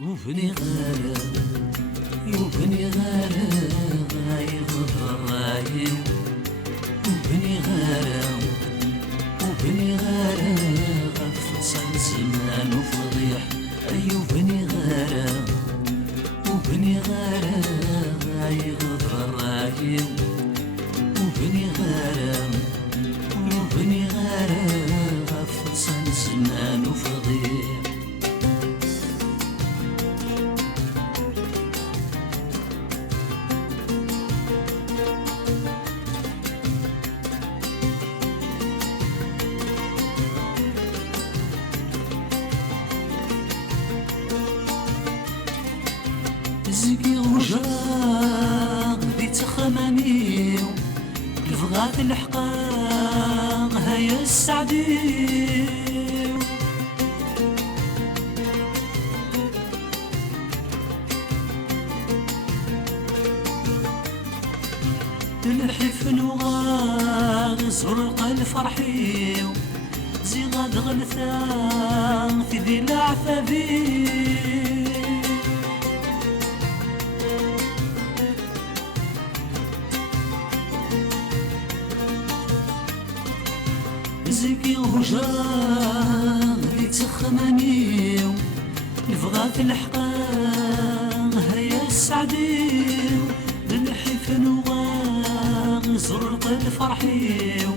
وبني غالب وبني غالب يغدر الرايم وبني غالب وبني غالب فصل زمان وفضيح أي وبني غالب وبني غالب يغدر الرايم وبني غالب وبني غالب فصل زمان وفضيح زكي غجاق دي تخمانيو الفغات الحقاق هيا السعديو الحف نغاغ زرق الفرحيو زي غاد غلثان في ذي العفافيو زكي غجاغ يتخمانيو الفغات الحقاغ هيا السعديو للحف نواغ زرق الفرحيو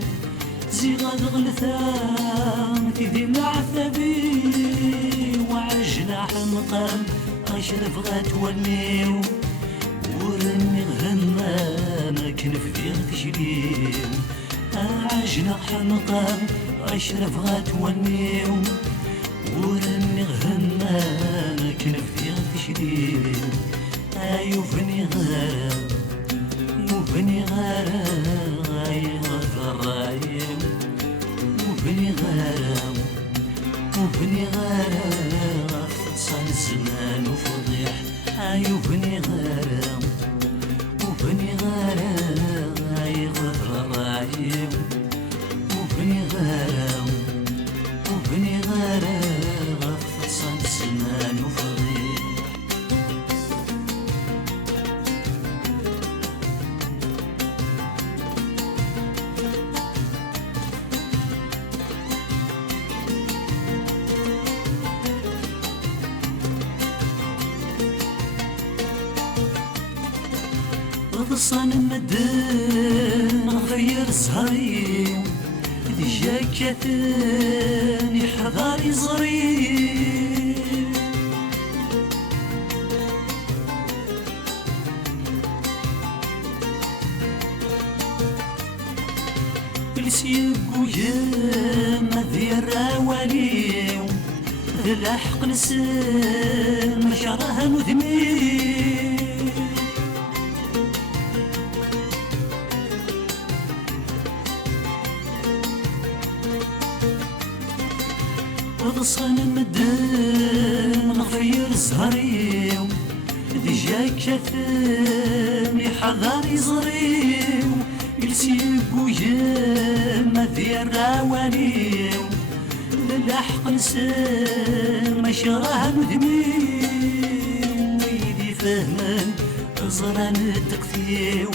زي غاد غلثان في ذي العثبي وعجنا حمقام أشرف غات ونيو ورني غهمام كنف ذي تشليو عجنا حمقام أشرف غات ونيو ورني غهمام كنف ذي تشليو أيوفني غارم يوفني غارم غيغفر رايم وبني غارم وبني غارم فصل زمان وفضيح أيوفني غارم وبني غارم غيغفر رايم وبني غارم وبني غارم فصل زمان وفضيح غصان مدن غير زهري ذي جاكتني حضاري زري السيق ويما ذي الراوالي ذي الحق نسم شراها مذمي غصان مدن غير زهريو ذي جاكتني حضاري زريو يلسيق ويما ذي الراواليو للحق نسم شراها مذمي ويدي فهمان زران التقثيو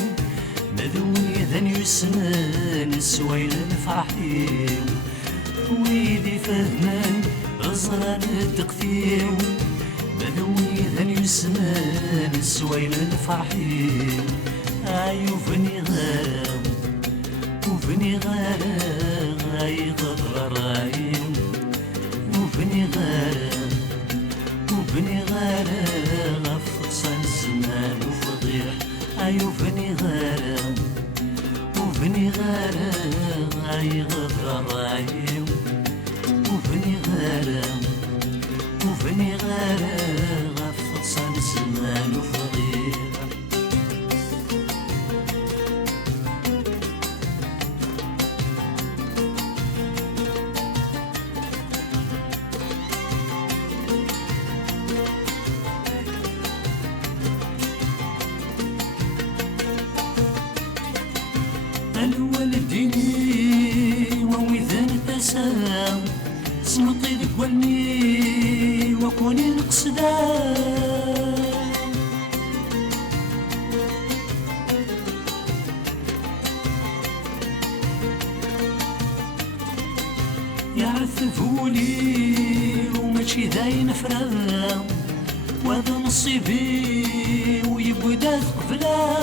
مذوي ذن يسنان السويل الفرحيو ويدي فهمان غزران التقثيو مذوي ذن يسنان السويل الفرحيو أيوفني غارم وفني غارم غيغضر الرايم وفني غارم وفني غارم غفصل زمان وفضيح أيوفني غارم وفني غارم غيغضر الرايم وفني غارم وفني غارم غفصل زمان وفضيح الوالديني ووذن تسام سمطي ذك ولني وكوني نقصدا يعذبوني وماشي داين فرا وهذا نصيبي ويبدا قبلا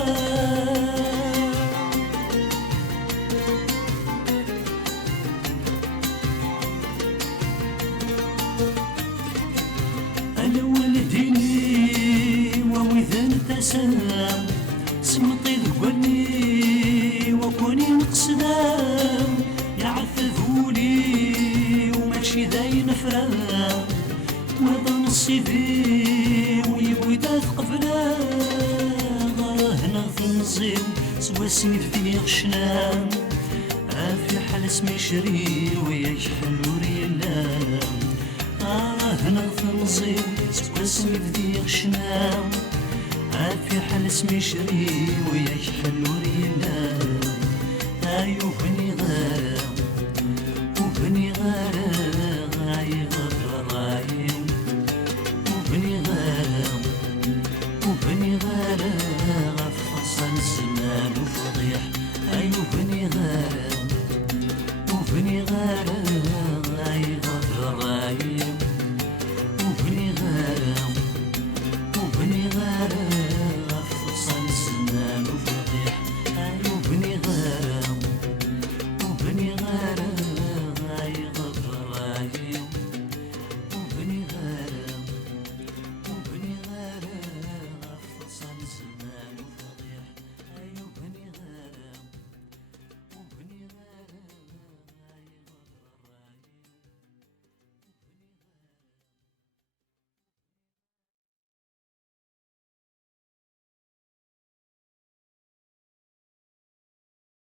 انا والديني ووذن تسام سمطي ذقني وكوني نقصدا يعذبوني وماشي داين فرا وهذا نصيبي ويبدا قبلا هنا تنزيم سوا سنفدي غشنام في حال اسمي شري ويشحن وريلا هنا تنزيم سوا سنفدي غشنام في حال اسمي شري ويشحن وريلا وبني غار